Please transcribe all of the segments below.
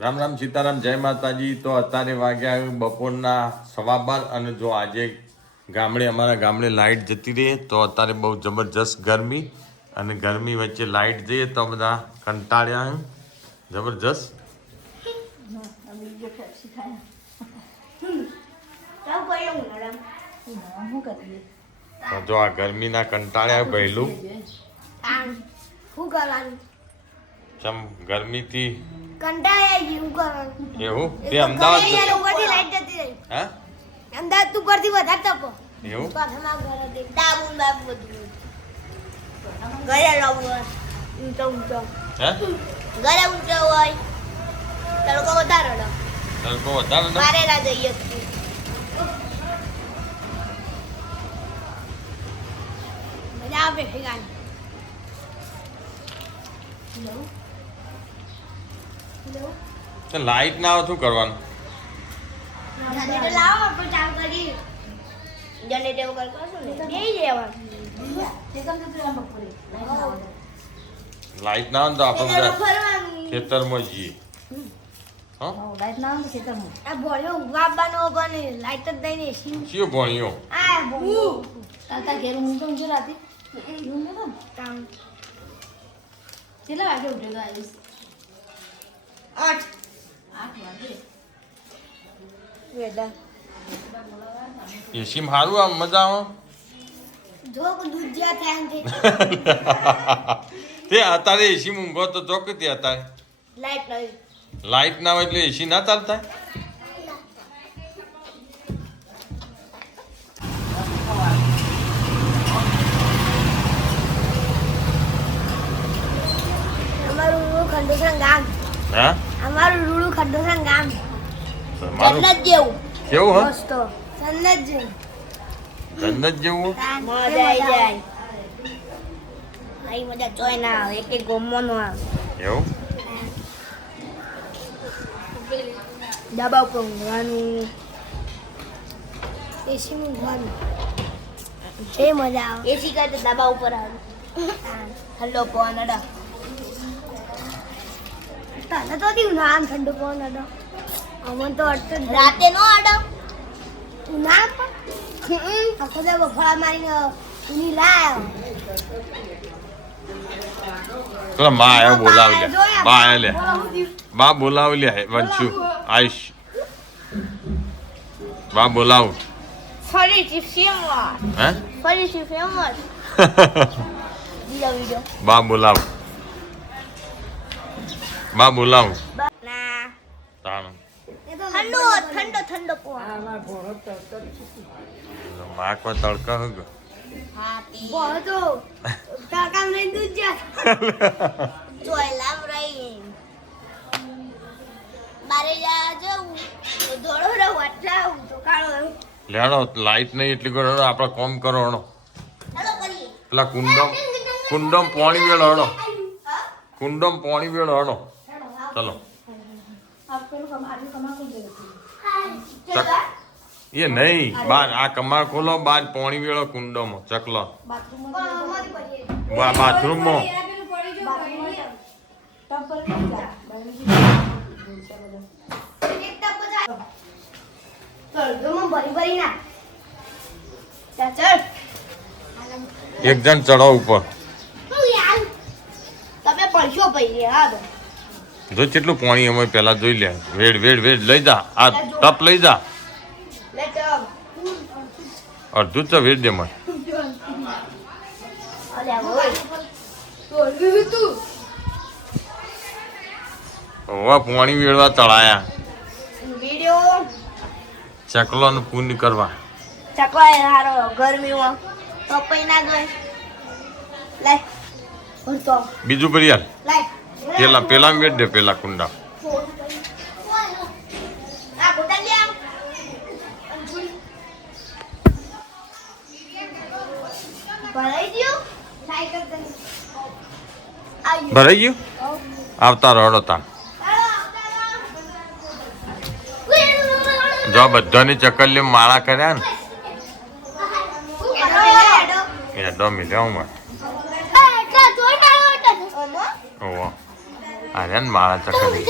રામ રામ સીતારામ જય માતાજી. તો અત્યારે વાગ્યા બપોરના સવા બાર અને જો આજે ગામડે અમારા ગામડે લાઇટ જતી રહી તો અત્યારે બહુ જબરજસ્ત ગરમી અને ગરમી વચ્ચે લાઇટ જઈએ તો બધા કંટાળ્યા. જબરજસ્ત. જો આ ગરમીના કંટાળ્યા પહેલું શું કરવાનું? ચમ ગરમીથી કંટાળ્યા કરવાનું એવું? તે અમદાવાદ ઘરે જતો- ઉપરથી લાઈટ જતી રહી. હા? અમદાવાદ ઉપરથી વધારે તપો એવું? પાછળના ઘરે દે ડાબુ બાબુ બધું ઘરે લાવવું હોય. ઊંચો ઊંચો હે ઘરે ઊંચો હોય. તડકો વધારે લો તડકો વધારે ને મારે ના જઈએ છીએ. મજા આવે હેલો તો લાઈટ ના આવે શું કરવાનું? જનરેટર લાવો આપણે ચાલુ કરી જનરેટર વગર કરશું ને બેહી જવાનું તે કેમ જતું રહ્યા બપોરે લાઈટ ના આવે તો આપણે ખેતરમાં જઈએ હા તો. હઉ, લાઈટ ના આવે તો ખેતરમાં આ ભોળ્યો. ઊંઘવાનો પણ લાઈટ જ ભણ્યો આ રાતે. ઊંઘતો ને કામ કેટલા વાગે ઉઠ્યો તો આયુષ આઠ. એસીમાં સારું આમ મજા આવે. તે અત્યારે એસી ઊંઘો તો. તે અત્યારે લાઈટ ના હોય એટલે એસી ના ચાલતા? હા? અમારું રૂડું ખંડોસણ ગામ? જન્નત જેવું. કેવું હા? મસ્ત. જન્નત જેવું. જન્નત જેવું? મજા આવી જાય. આઈ મજા ચોય ના આવે એક એક ગોમો નો આવે. એવું? ડાબા ઉપર ઊંઘવાનું. એસી માં ઊંઘવાનું. એ મજા આવે. એસી કરતા ડાબા ઉપર આવે. હલો પવન તને તો દી ઉના આમ ઠંડો પવન અડો અમન તો અડતો રાતે નો અડો ઉના પણ? આખો દે બફળા મારીને ઉની લાયો. તો માં આવ્યો બોલાવી લે. બા આવ્યા લે. બા બોલાવી લે વંશુ આઈશ બા બોલાવ. ફરીથી ફેમસ હે? ફરીથી ફેમસ બીજો વિડિયો. બા બોલાવ. બા બોલાવ. ના ઠંડો ઠંડો ઠંડો પવન બા કો તડકા હગ લાઈટ નહીં એટલી કરો આપણે કોમ કરો હણો પેલા કુંડમ કુંડમ પાણી વેળ હણો કુંડમ પાણી વેળ હણો બાર, આ કમાર ખોલો, બાર પાણી વેળો કુંડમાં. ચકલો બા- બાથરૂમમાં. ટપ પર નહીં જા. બાજુથી એક જણ ચડો ઉપર. તમે પડશો પૈસે હા જો કેટલું પાણી અમે પેલા જોઈ લે. વેડ વેડ વેડ લઈ જા. આ ટપ લઈ જા. અડધું તો વેડ દે મને. હવે પાણી વેળવા તળાયા. ચકલો નું પૂન કરવા. ચકવાય હારો ગરમીમાં કપાઈ ના ગઈ લાય બીજું યાર લાય પેલા પેલા વેડ દે પેલા કુંડા. લે ભરાઈ ગયું? આવતા રડો તા જો બધાની ચકલીઓ માળા કર્યા ને. એ ડો મિલ્યા હું ઓવો આ રહ્યા માળા ચકલી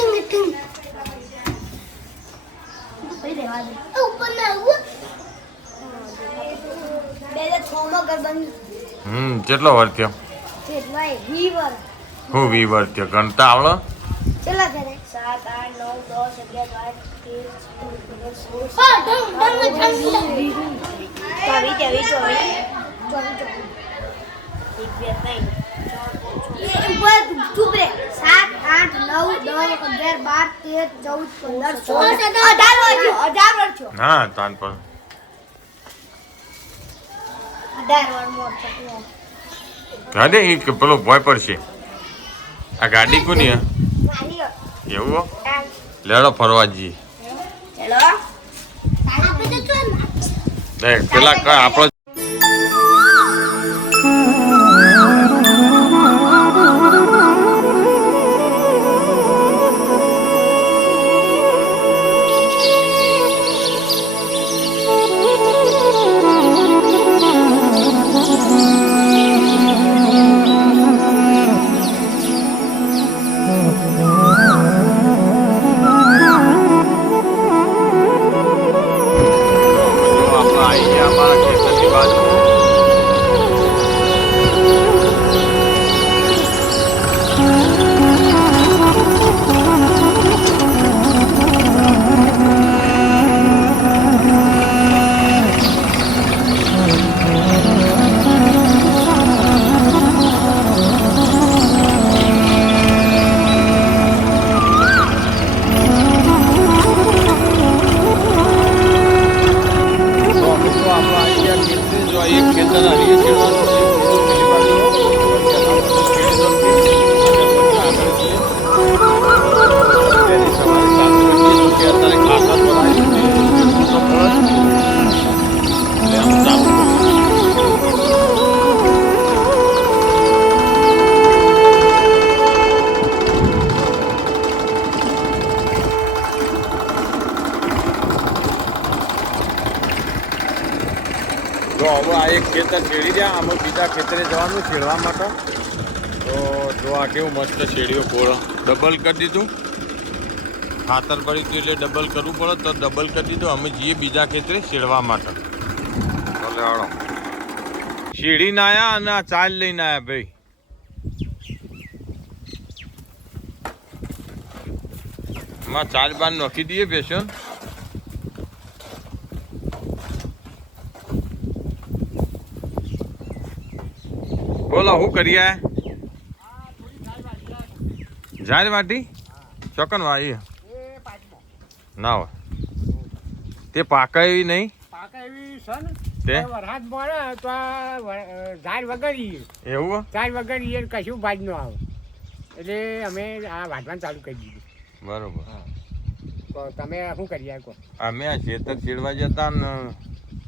હમ કેટલો વર્ષ થયો? કેટલાય? વી વર. હું વી ગણતા આવડો? ચૂપ રે. સાત આઠ નવ દસ અગિયાર બાર તેર ચૌદ પંદર સોળ. અઢાર વર્ષ અઢાર વર્ષ હા તાન પર. અઢાર વર્ષ મોટો ગાડે કે પેલો ભય પડશે. આ ગાડી કોની હે? એવું લેડો ફરવા જઈએ ચલો. આપણે તો દેખ પેલા ક- આપણો જો હવે આ એક ખેતર છેડી રહ્યા આમાં બીજા ખેતરે જવાનું છેડવા માટે. તો જો આ કેવું મસ્ત શેડીઓ કોળ ડબલ કરી દીધું. ખાતર પડી ગયું એટલે ડબલ કરવું પડે. તો ડબલ કરી દીધું. અમે જઈએ બીજા ખેતરે છેડવા માટે. ભલે હાડો શેડીને આવ્યા અને આ ચાલ લઈને આવ્યા ભાઈ. માં ચાલ બાર નોખી દઈએ બેસો બોલો, શું કરીએ? જાર વાટી? ચોકન વાઈ ના હોય. તે પાકા એવી નહીં? પાકા એવી છે ને તે? વરસાદ પડે તો ઝાડ વગર એવું ઝાડ વગર એ કશું ભાજ ન આવે એટલે અમે આ વાંચવાનું ચાલુ કરી દીધું બરોબર તમે શું કરી અમે આ ખેતર જતા ને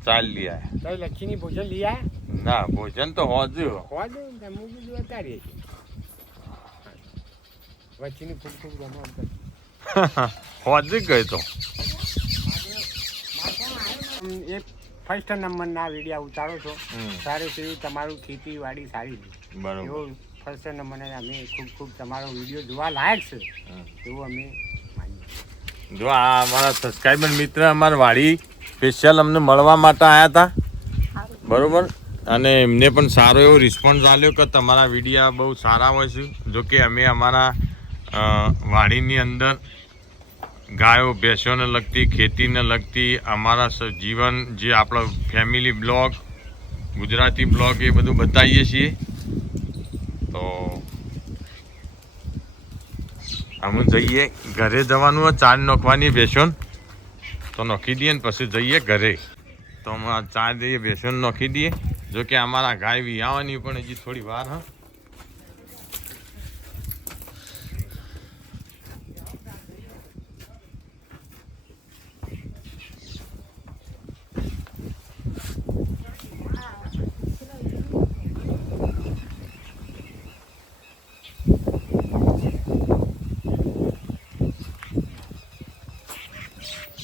ચાલ લઈ તો લક્ષ્મીની ભોજન લઈ આવ્યા ના ભોજન તો હોજ્યું હોવા દો ને તમે બીજું અતારીએ છીએ વચ્ચેની ખૂબ ખૂબ ગમો. હોજી ગઈ તો. એ ફર્સ્ટ નંબરના વિડીયા ઉતારો છો. સારું થયું તમારું ખેતીવાડી સારી બરાબર બરોબર. એવો ફર્સ્ટ નંબરને અમે ખૂબ ખૂબ તમારો વીડિયો જોવા લાયક છે. એવું અમે જો આ અમારા સબસ્ક્રાઈબર મિત્ર અમારા વાડી સ્પેશિયલ અમને મળવા માટે આવ્યા હતા બરોબર? અને એમને પણ સારો એવો રિસ્પોન્સ આવ્યો કે તમારા વિડીયા બહુ સારા હોય છે. જો કે અમે અમારા વાડીની અંદર ગાયો, ભેંસોને લગતી, ખેતીને લગતી, અમારા જીવન જે આપણો ફેમિલી બ્લોગ ગુજરાતી બ્લોગ એ બધું બતાવીએ છીએ. તો અમે જઈએ ઘરે જવાનું હોય ચા નોખવાની બેસન તો નોખી દઈએ ને પછી જઈએ ઘરે. તો અમે ચાર દઈએ બેસન નોખી દઈએ. જો કે અમારા ગાય બી આવવાની પણ હજી થોડી વાર હા.